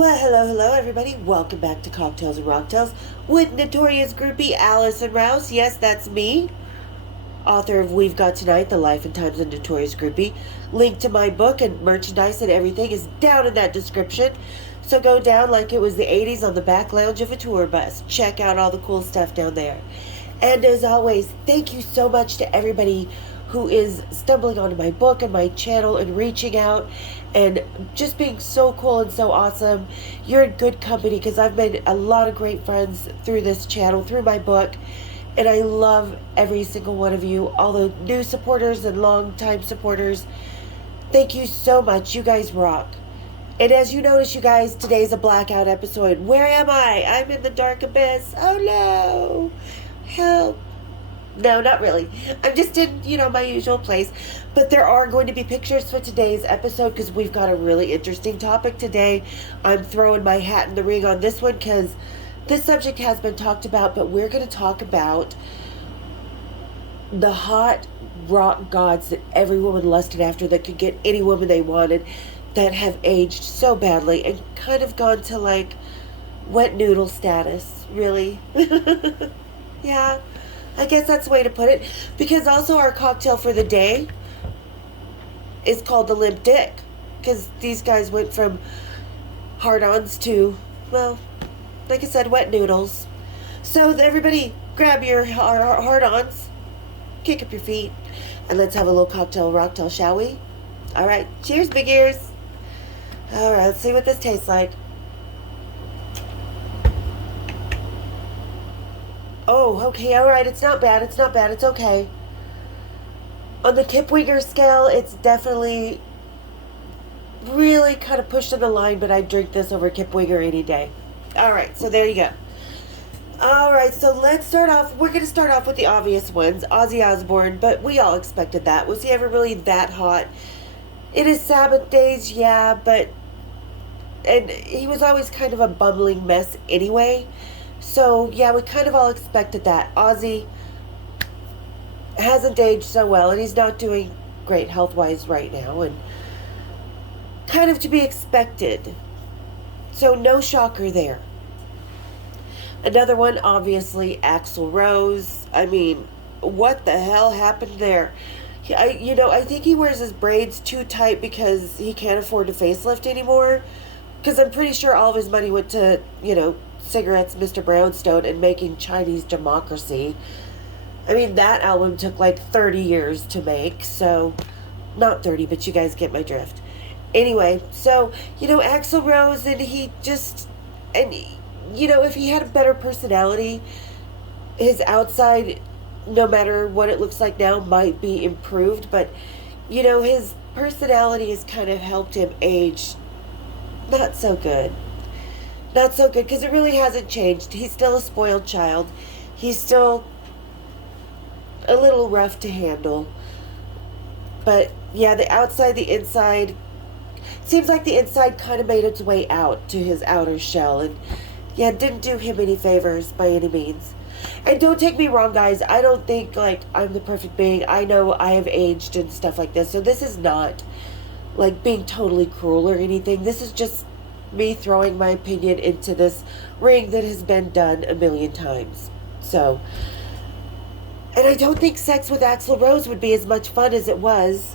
Well, hello, everybody. Welcome back to Cocktails and Rocktails with notorious groupie Allison Rouse. Yes, that's me, author of We've Got Tonight, The Life and Times of Notorious Groupie. Link to my book and merchandise and everything is down in that description. So go down like it was the 80s on the back lounge of a tour bus. Check out all the cool stuff down there. And as always, thank you so much to everybody who is stumbling onto my book and my channel and reaching out and just being so cool and so awesome. You're in good company because I've made a lot of great friends through this channel, through my book, and I love every single one of you, all the new supporters and long-time supporters. Thank you so much. You guys rock. And as you notice, you guys, today's a blackout episode. Where am I? I'm in the dark abyss. Oh no. Help. No, not really. I'm just in, my usual place. But there are going to be pictures for today's episode because we've got a really interesting topic today. I'm throwing my hat in the ring on this one because this subject has been talked about, but we're going to talk about the hot rock gods that every woman lusted after, that could get any woman they wanted, that have aged so badly and kind of gone to like wet noodle status, really. Yeah. I guess that's the way to put it. Because also our cocktail for the day is called the limp dick. Because these guys went from hard-ons to, well, like I said, wet noodles. So everybody grab your hard-ons, kick up your feet, and let's have a little cocktail rocktail, shall we? All right. Cheers, big ears. All right, let's see what this tastes like. Oh, okay, all right, it's not bad, it's okay. On the Kipwinger scale, it's definitely really kind of pushed on the line, but I'd drink this over Kipwinger any day. All right, so there you go. All right, so let's start off. We're going to start off with the obvious ones. Ozzy Osbourne, but we all expected that. Was he ever really that hot? In his Sabbath days, yeah, and he was always kind of a bumbling mess anyway. So, yeah, we kind of all expected that. Ozzy hasn't aged so well, and he's not doing great health-wise right now, and kind of to be expected. So, no shocker there. Another one, obviously, Axl Rose. I mean, what the hell happened there? I think he wears his braids too tight because he can't afford a facelift anymore. Because I'm pretty sure all of his money went to, cigarettes, Mr. Brownstone, and making Chinese Democracy. I mean, that album took like 30 years to make, so not 30, but you guys get my drift. Anyway, so, Axl Rose, and if he had a better personality, his outside, no matter what it looks like now, might be improved, but, his personality has kind of helped him age not so good. Not so good, because it really hasn't changed. He's still a spoiled child. He's still a little rough to handle. But, yeah, the outside, the inside, seems like the inside kind of made its way out to his outer shell. And, yeah, didn't do him any favors by any means. And don't take me wrong, guys. I don't think, I'm the perfect being. I know I have aged and stuff like this. So this is not, being totally cruel or anything. This is just me throwing my opinion into this ring that has been done a million times. So, and I don't think sex with Axl Rose would be as much fun as it was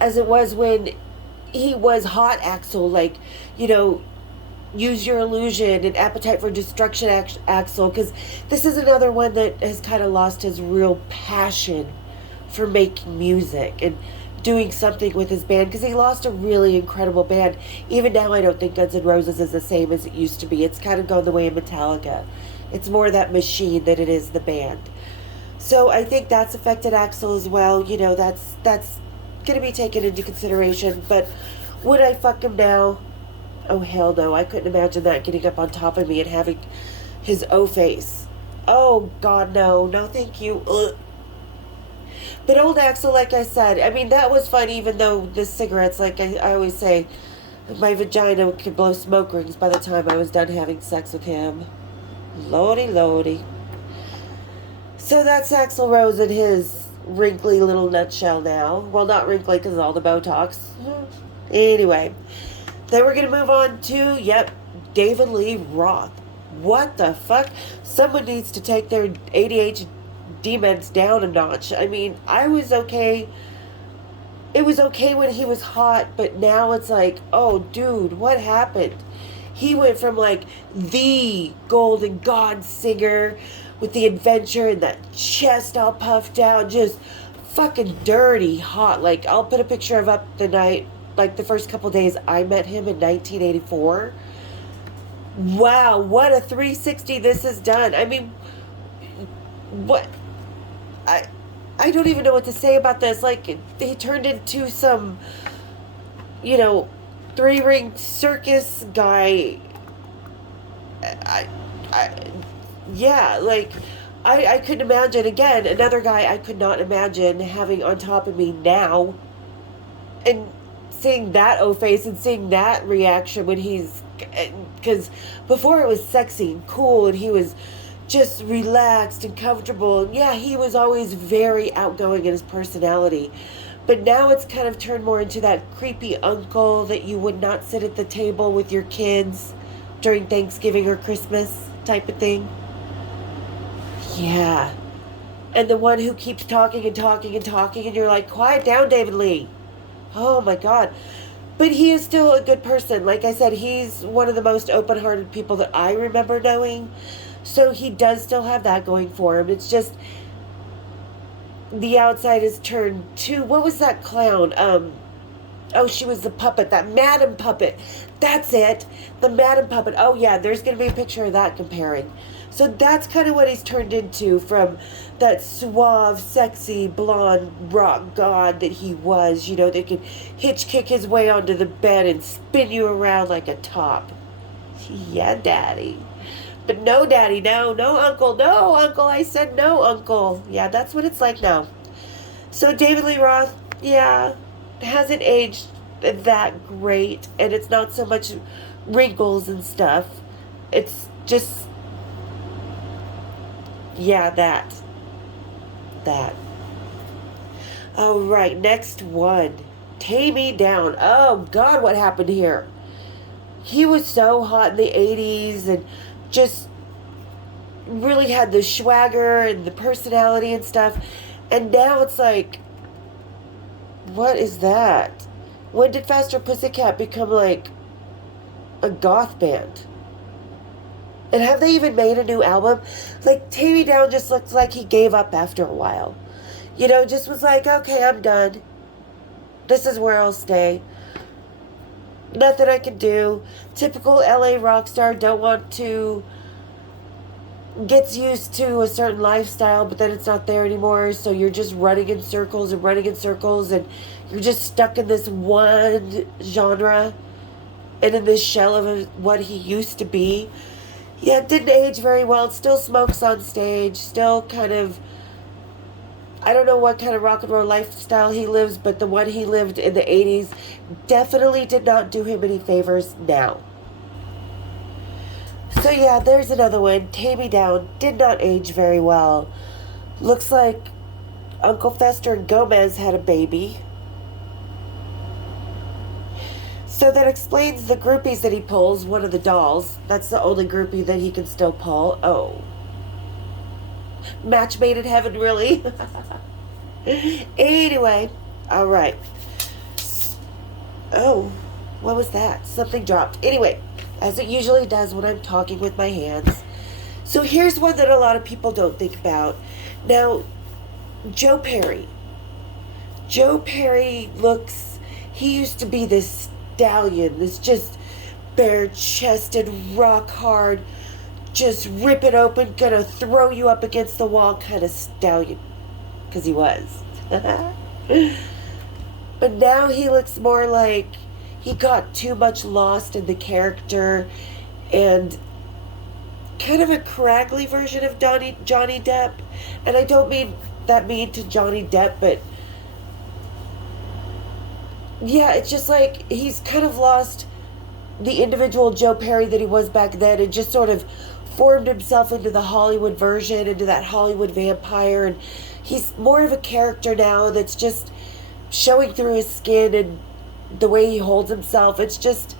when he was hot Axl, Use Your Illusion and Appetite for Destruction Axl, because this is another one that has kind of lost his real passion for making music and doing something with his band, because he lost a really incredible band. Even now, I don't think Guns N' Roses is the same as it used to be. It's kind of gone the way of Metallica. It's more that machine than it is the band. So I think that's affected Axl as well. That's going to be taken into consideration. But would I fuck him now? Oh, hell no. I couldn't imagine that, getting up on top of me and having his O-face. Oh, God, no. No, thank you. Ugh. But old Axl, like I said, I mean, that was fun, even though the cigarettes, like I always say, my vagina could blow smoke rings by the time I was done having sex with him. Lordy. So that's Axl Rose in his wrinkly little nutshell now. Well, not wrinkly because of all the Botox. Anyway, Then we're going to move on to, yep, David Lee Roth. What the fuck? Someone needs to take their ADHD meds down a notch. I mean, I was okay. It was okay when he was hot, but now it's like, oh, dude, what happened? He went from like the golden god singer with the adventure and that chest all puffed out, just fucking dirty hot. Like, I'll put a picture of up the night, like the first couple days I met him in 1984. Wow, what a 360 this has done. I mean, what? I I don't even know what to say about this. Like, he turned into some, you know, three-ring circus guy. I, I, yeah, like, I couldn't imagine, again, another guy I could not imagine having on top of me now. And seeing that O-face and seeing that reaction when he's, because before it was sexy and cool and he was just relaxed and comfortable. And yeah, he was always very outgoing in his personality. But now it's kind of turned more into that creepy uncle that you would not sit at the table with your kids during Thanksgiving or Christmas type of thing. Yeah. And the one who keeps talking and talking and talking, and you're like, quiet down, David Lee. Oh my God. But he is still a good person. Like I said, he's one of the most open-hearted people that I remember knowing. So he does still have that going for him. It's just the outside is turned to, what was that clown? Oh, she was the puppet, that Madam Puppet. That's it. The Madam Puppet. Oh yeah, there's going to be a picture of that comparing. So that's kind of what he's turned into from that suave, sexy, blonde rock god that he was, you know, that could hitch kick his way onto the bed and spin you around like a top. Yeah, daddy. But no, daddy, no, no, uncle, I said no, uncle. Yeah, that's what it's like now. So David Lee Roth, yeah, hasn't aged that great, and it's not so much wrinkles and stuff. It's just, yeah, that. All right, next one. Taime Downe. Oh, God, what happened here? He was so hot in the 80s and just really had the swagger and the personality and stuff. And now it's like, what is that? When did Faster Pussycat become like a goth band? And have they even made a new album? Like, Taime Downe just looks like he gave up after a while. You know, just was like, okay, I'm done. This is where I'll stay. Nothing I can do. Typical LA rock star, don't want to, gets used to a certain lifestyle, but then it's not there anymore, so you're just running in circles and running in circles, and you're just stuck in this one genre and in this shell of what he used to be. Yeah, it didn't age very well. It still smokes on stage, still kind of, I don't know what kind of rock and roll lifestyle he lives, but the one he lived in the 80s definitely did not do him any favors now. So yeah, there's another one. Taime Downe did not age very well. Looks like Uncle Fester and Gomez had a baby. So that explains the groupies that he pulls, one of the dolls. That's the only groupie that he can still pull. Oh. Match made in heaven, really? Anyway, alright. Oh, what was that? Something dropped. Anyway, as it usually does when I'm talking with my hands. So here's one that a lot of people don't think about. Now, Joe Perry. Joe Perry looks, he used to be this stallion, this just bare-chested, rock-hard, just rip it open, gonna throw you up against the wall kind of stallion. Because he was. But now he looks more like he got too much lost in the character and kind of a craggly version of Johnny Depp. And I don't mean that mean to Johnny Depp, but yeah, it's just like he's kind of lost the individual Joe Perry that he was back then and just sort of formed himself into the Hollywood version, into that Hollywood vampire, and he's more of a character now that's just showing through his skin and the way he holds himself. It's just,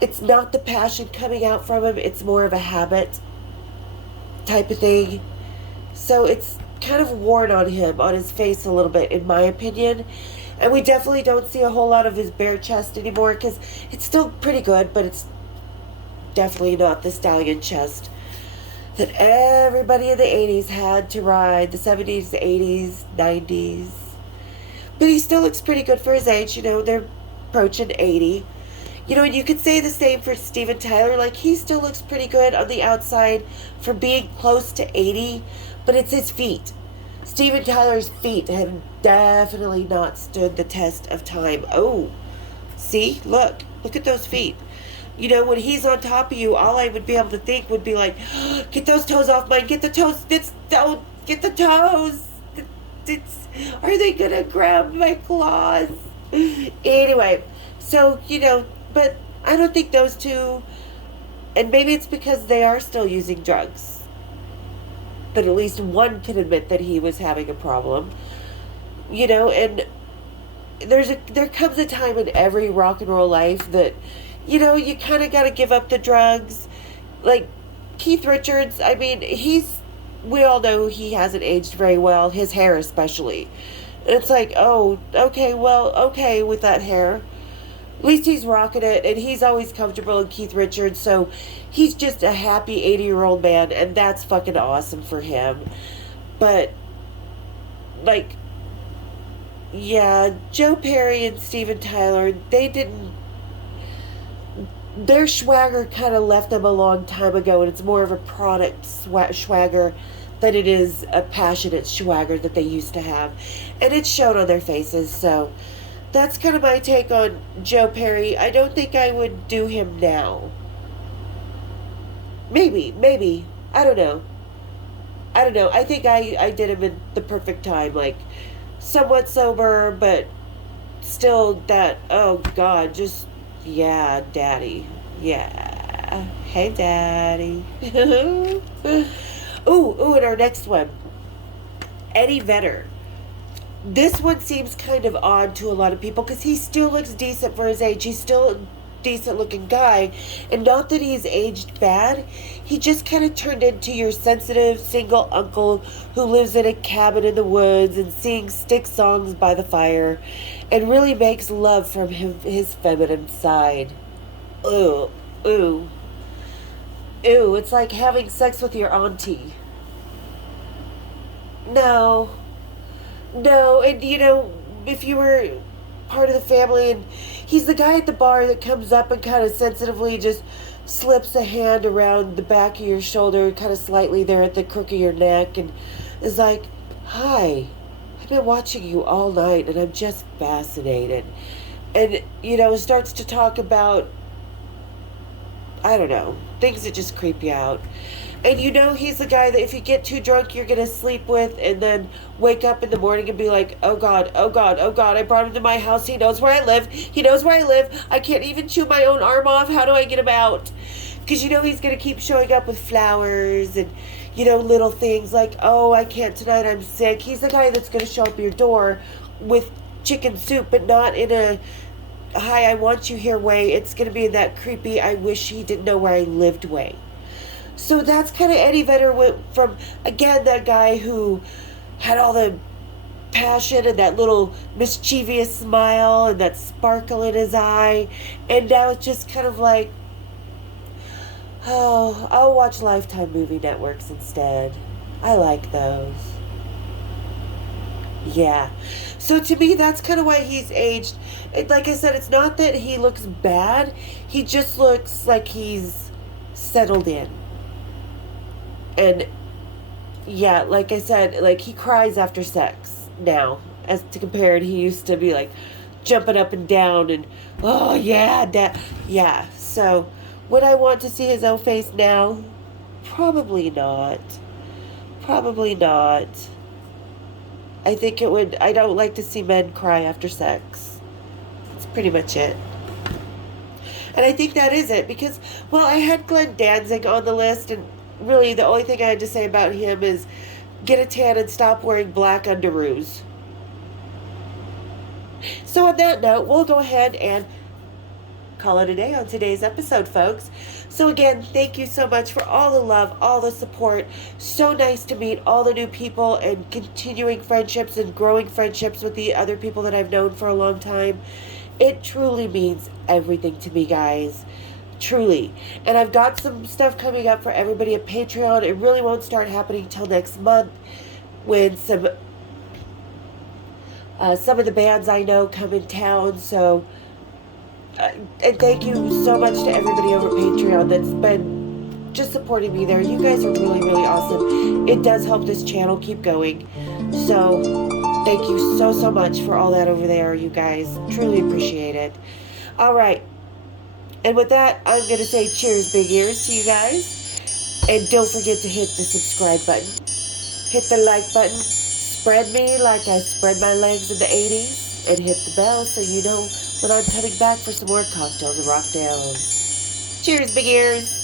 it's not the passion coming out from him, it's more of a habit type of thing. So it's kind of worn on him, on his face a little bit, in my opinion. And we definitely don't see a whole lot of his bare chest anymore, because it's still pretty good, but it's definitely not the stallion chest that everybody in the 80s had to ride, the 70s, the 80s, 90s. But he still looks pretty good for his age. You know, they're approaching 80. You know, and you could say the same for Steven Tyler. Like, he still looks pretty good on the outside for being close to 80, but it's his feet. Steven Tyler's feet have definitely not stood the test of time. Oh, see? Look at those feet. You know, when he's on top of you, all I would be able to think would be like, get those toes off mine, get the toes, don't, get the toes. Are they gonna grab my claws? Anyway, so, you know, but I don't think those two, and maybe it's because they are still using drugs, that at least one can admit that he was having a problem. You know, and there comes a time in every rock and roll life that, you know, you kind of got to give up the drugs. Like Keith Richards, I mean, we all know he hasn't aged very well, his hair especially. It's like, oh, okay, well, okay with that hair. At least he's rocking it, and he's always comfortable in Keith Richards, so he's just a happy 80-year-old man, and that's fucking awesome for him. But, like, yeah, Joe Perry and Steven Tyler, their swagger kind of left them a long time ago, and it's more of a product swagger than it is a passionate swagger that they used to have. And it showed on their faces, so that's kind of my take on Joe Perry. I don't think I would do him now. Maybe. I don't know. I think I did him in the perfect time, like, somewhat sober, but still that, oh God, just, yeah, daddy. Yeah. Hey, daddy. Ooh, and our next one. Eddie Vedder. This one seems kind of odd to a lot of people because he still looks decent for his age. He's still a decent looking guy. And not that he's aged bad. He just kind of turned into your sensitive single uncle who lives in a cabin in the woods and sings stick songs by the fire and really makes love from his feminine side. Ooh. It's like having sex with your auntie. No, and you know, if you were part of the family, and he's the guy at the bar that comes up and kind of sensitively just slips a hand around the back of your shoulder, kind of slightly there at the crook of your neck, and is like, hi, I've been watching you all night, and I'm just fascinated. And, you know, starts to talk about, I don't know, things that just creep you out. And you know he's the guy that if you get too drunk, you're going to sleep with and then wake up in the morning and be like, oh God, I brought him to my house. He knows where I live. I can't even chew my own arm off. How do I get him out? Because you know he's going to keep showing up with flowers and, you know, little things like, oh, I can't tonight, I'm sick. He's the guy that's going to show up your door with chicken soup, but not in a, hi, I want you here way. It's going to be in that creepy, I wish he didn't know where I lived way. So that's kind of Eddie Vedder went from, again, that guy who had all the passion and that little mischievous smile and that sparkle in his eye. And now it's just kind of like, oh, I'll watch Lifetime movie networks instead. I like those. Yeah. So to me, that's kind of why he's aged. Like I said, it's not that he looks bad. He just looks like he's settled in. And yeah, like I said, like he cries after sex now, as to compare it, he used to be like jumping up and down and, oh yeah, yeah. So would I want to see his own face now? Probably not. I think it would, I don't like to see men cry after sex. That's pretty much it. And I think that is it, because, well, I had Glenn Danzig on the list, and really the only thing I had to say about him is get a tan and stop wearing black underoos. So on that note, we'll go ahead and call it a day on today's episode, folks. So again, thank you so much for all the love, all the support. So nice to meet all the new people and continuing friendships and growing friendships with the other people that I've known for a long time. It truly means everything to me, guys. Truly. And I've got some stuff coming up for everybody at Patreon. It really won't start happening till next month when some of the bands I know come in town. So and thank you so much to everybody over Patreon that's been just supporting me there. You guys are really, really awesome. It does help this channel keep going. So thank you so, so much for all that over there, you guys. Truly appreciate it. All right. And with that, I'm going to say cheers, big ears, to you guys. And don't forget to hit the subscribe button. Hit the like button. Spread me like I spread my legs in the 80s. And hit the bell so you know when I'm coming back for some more Cocktails and Rocktails. Cheers, big ears.